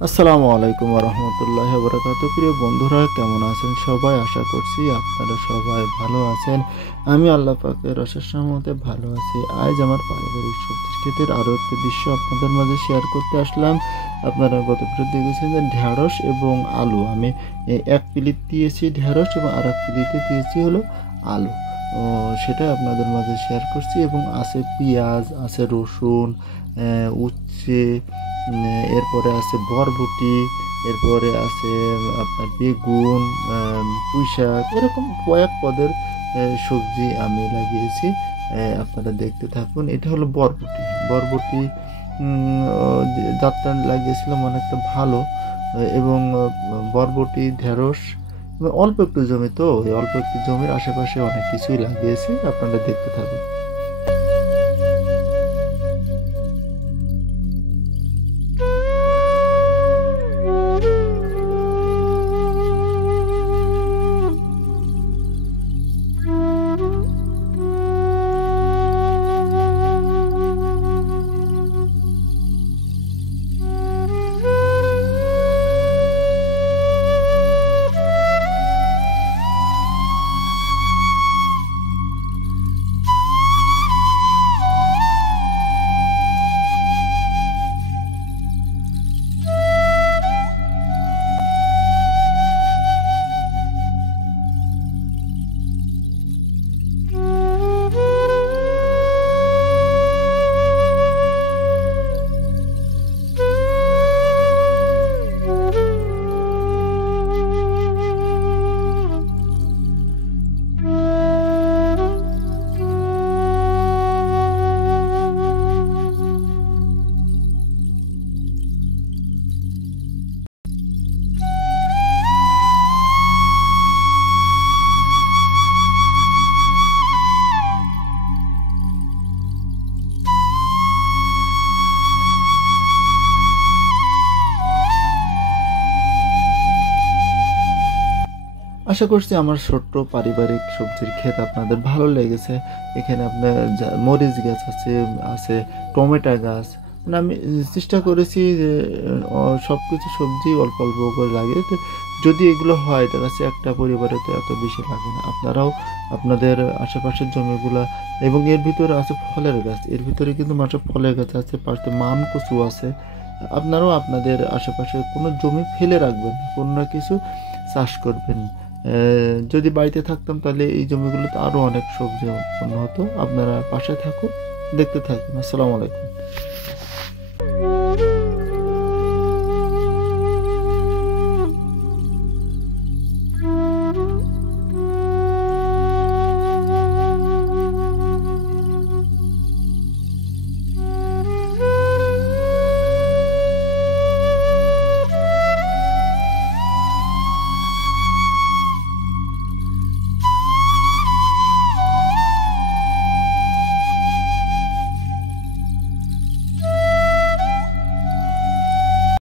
আসসালামু আলাইকুম ওয়া রাহমাতুল্লাহি ওয়া বারাকাতুহু। প্রিয় বন্ধুরা, কেমন আছেন সবাই? আশা করছি আপনারা সবাই ভালো আছেন। আমি আল্লাহ পাকের অশেষ রহমতে ভালো আছি। আজ আমার পারিবারিক সবজির ক্ষেতের আরও একটি দৃশ্য আপনাদের মাঝে শেয়ার করতে আসলাম। আপনারা গত ভিডিওতে দেখেছেন যে ঢেঁড়স এবং আলু আমি এক প্লেট দিয়েছি ঢেঁড়স এবং আরেক প্লেটে দিয়েছি হলো আলু। সেটা আপনাদের মাঝে শেয়ার করছি এবং আছে পেঁয়াজ, আছে রসুন, উচ্ছে, এরপরে আছে বরবটি, এরপরে আছে আপনার বেগুন, পুঁই শাক, এরকম কয়েক পদের সবজি আমি লাগিয়েছি। আপনারা দেখতে থাকুন। এটা হলো বরবটি। বরবটি জাতটা লাগিয়েছিলাম অনেকটা ভালো, এবং বরবটি, ঢেঁড়স অল্প একটু জমি, তো এই অল্প একটু জমির আশেপাশে অনেক কিছুই লাগিয়েছি। আপনারা দেখতে থাকুন। আশা করছি আমার ছোট্ট পারিবারিক সবজির ক্ষেত আপনাদের ভালো লেগেছে। এখানে আপনার মরিচ গাছ আছে, আছে টমেটো গাছ। মানে আমি চেষ্টা করেছি যে সব কিছু সবজি অল্প অল্প করে লাগিয়ে, তো যদি এগুলো হয় দেখা যাচ্ছে একটা পরিবারে তো এত বেশি লাগে না। আপনারাও আপনাদের আশেপাশের জমিগুলা, এবং এর ভিতরে আছে ফলের গাছ, এর ভিতরে কিন্তু মাত্র ফলের গাছ আছে, পাশে মান কচু আছে। আপনারাও আপনাদের আশেপাশে কোনো জমি ফেলে রাখবেন, কোনো না কিছু চাষ করবেন। যদি বাড়িতে থাকতাম তাহলে এই জমিগুলোতে আরও অনেক সবজি উৎপন্ন হতো। আপনারা পাশে থাকুন, দেখতে থাকুন। আসসালামু আলাইকুম।